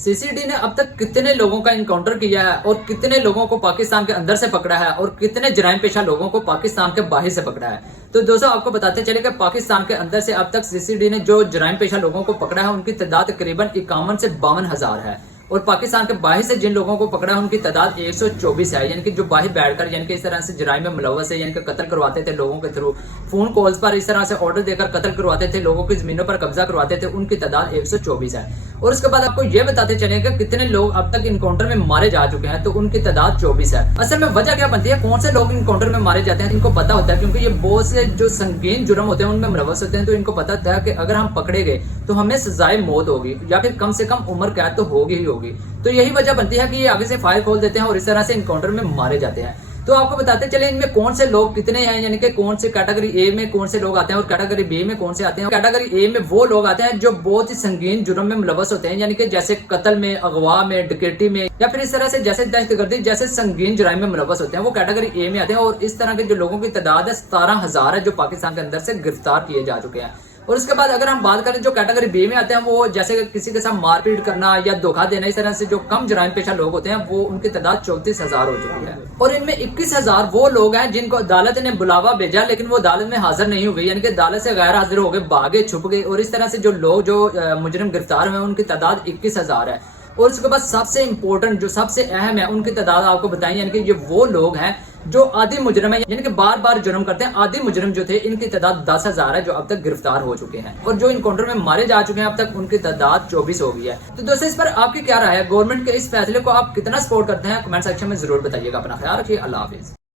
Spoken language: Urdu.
CCD نے اب تک کتنے لوگوں کا انکاؤنٹر کیا ہے اور کتنے لوگوں کو پاکستان کے اندر سے پکڑا ہے اور کتنے جرائم پیشہ لوگوں کو پاکستان کے باہر سے پکڑا ہے؟ تو دوستوں آپ کو بتاتے چلے کہ پاکستان کے اندر سے اب تک CCD نے جو جرائم پیشہ لوگوں کو پکڑا ہے ان کی تعداد تقریباً 51 سے 52 ہزار ہے، اور پاکستان کے باہر سے جن لوگوں کو پکڑا ہے ان کی تعداد 124 ہے، یعنی کہ جو باہر بیٹھ کر یعنی کہ اس طرح سے جرائم میں ملوث ہے، یعنی کہ قتل کرواتے تھے لوگوں کے تھرو، فون کالز پر اس طرح سے آرڈر دے کر قتل کرواتے تھے، لوگوں کی زمینوں پر قبضہ کرواتے تھے، ان کی تعداد 124 ہے۔ اور اس کے بعد آپ کو یہ بتاتے چلیں کہ کتنے لوگ اب تک انکاؤنٹر میں مارے جا چکے ہیں، تو ان کی تعداد 24 ہے۔ اصل میں وجہ کیا بنتی ہے، کون سے لوگ انکاؤنٹر میں مارے جاتے ہیں؟ ان کو پتا ہوتا ہے، کیونکہ یہ بہت سے جو سنگین جرم ہوتے ہیں ان میں ملوث ہوتے ہیں، تو ان کو پتا ہوتا ہے کہ اگر ہم پکڑے گئے تو ہمیں سزائے موت ہوگی یا پھر کم سے کم عمر قید تو ہوگی ہی ہوگی۔ تو یہی وجہ بنتی ہے کہ یہ آگے سے فائل کھول دیتے ہیں اور اس طرح سے انکاؤنٹر میں مارے جاتے ہیں۔ تو آپ کو بتاتے چلے ان میں کون سے لوگ کتنے ہیں، یعنی کہ کون سے کیٹیگری اے میں کون سے لوگ آتے ہیں اور کیٹیگری بی میں کون سے آتے ہیں۔ کیٹیگری اے میں وہ لوگ آتے ہیں جو بہت ہی سنگین جرم میں ملوث ہوتے ہیں، یعنی کہ جیسے قتل میں، اغوا میں، ڈکیٹی میں، یا پھر اس طرح سے جیسے دہشت گردی جیسے سنگین جرائم میں ملوث ہوتے ہیں، وہ کیٹیگری اے میں آتے ہیں۔ اور اس طرح کے جو لوگوں کی تعداد ہے 17,000 ہے جو پاکستان کے اندر سے گرفتار کیے جا چکے ہیں۔ اور اس کے بعد اگر ہم بات کریں جو کیٹیگری بی میں آتے ہیں، وہ جیسے کہ کسی کے ساتھ مار پیٹ کرنا یا دھوکہ دینا، اس طرح سے جو کم جرائم پیشہ لوگ ہوتے ہیں، وہ ان کی تعداد 34,000 ہو چکی ہے۔ اور ان میں 21,000 وہ لوگ ہیں جن کو عدالت نے بلاوا بھیجا لیکن وہ عدالت میں حاضر نہیں ہوئے، یعنی کہ عدالت سے غیر حاضر ہو گئے، بھاگے، چھپ گئے۔ اور اس طرح سے جو لوگ جو مجرم گرفتار ہوئے ان کی تعداد 21,000 ہے۔ اور اس کے بعد سب سے امپورٹنٹ جو سب سے اہم ہے ان کی تعداد آپ کو بتائیں، یعنی کہ یہ وہ لوگ ہیں جو عادی مجرم ہیں، یعنی کہ بار بار جرم کرتے ہیں، عادی مجرم جو تھے ان کی تعداد 10,000 ہے جو اب تک گرفتار ہو چکے ہیں، اور جو انکاؤنٹر میں مارے جا چکے ہیں اب تک ان کی تعداد 24 ہو گئی ہے۔ تو دوستو اس پر آپ کی کیا رائے ہے؟ گورنمنٹ کے اس فیصلے کو آپ کتنا سپورٹ کرتے ہیں؟ کمنٹ سیکشن میں ضرور بتائیے گا۔ اپنا خیال رکھیے، اللہ حافظ۔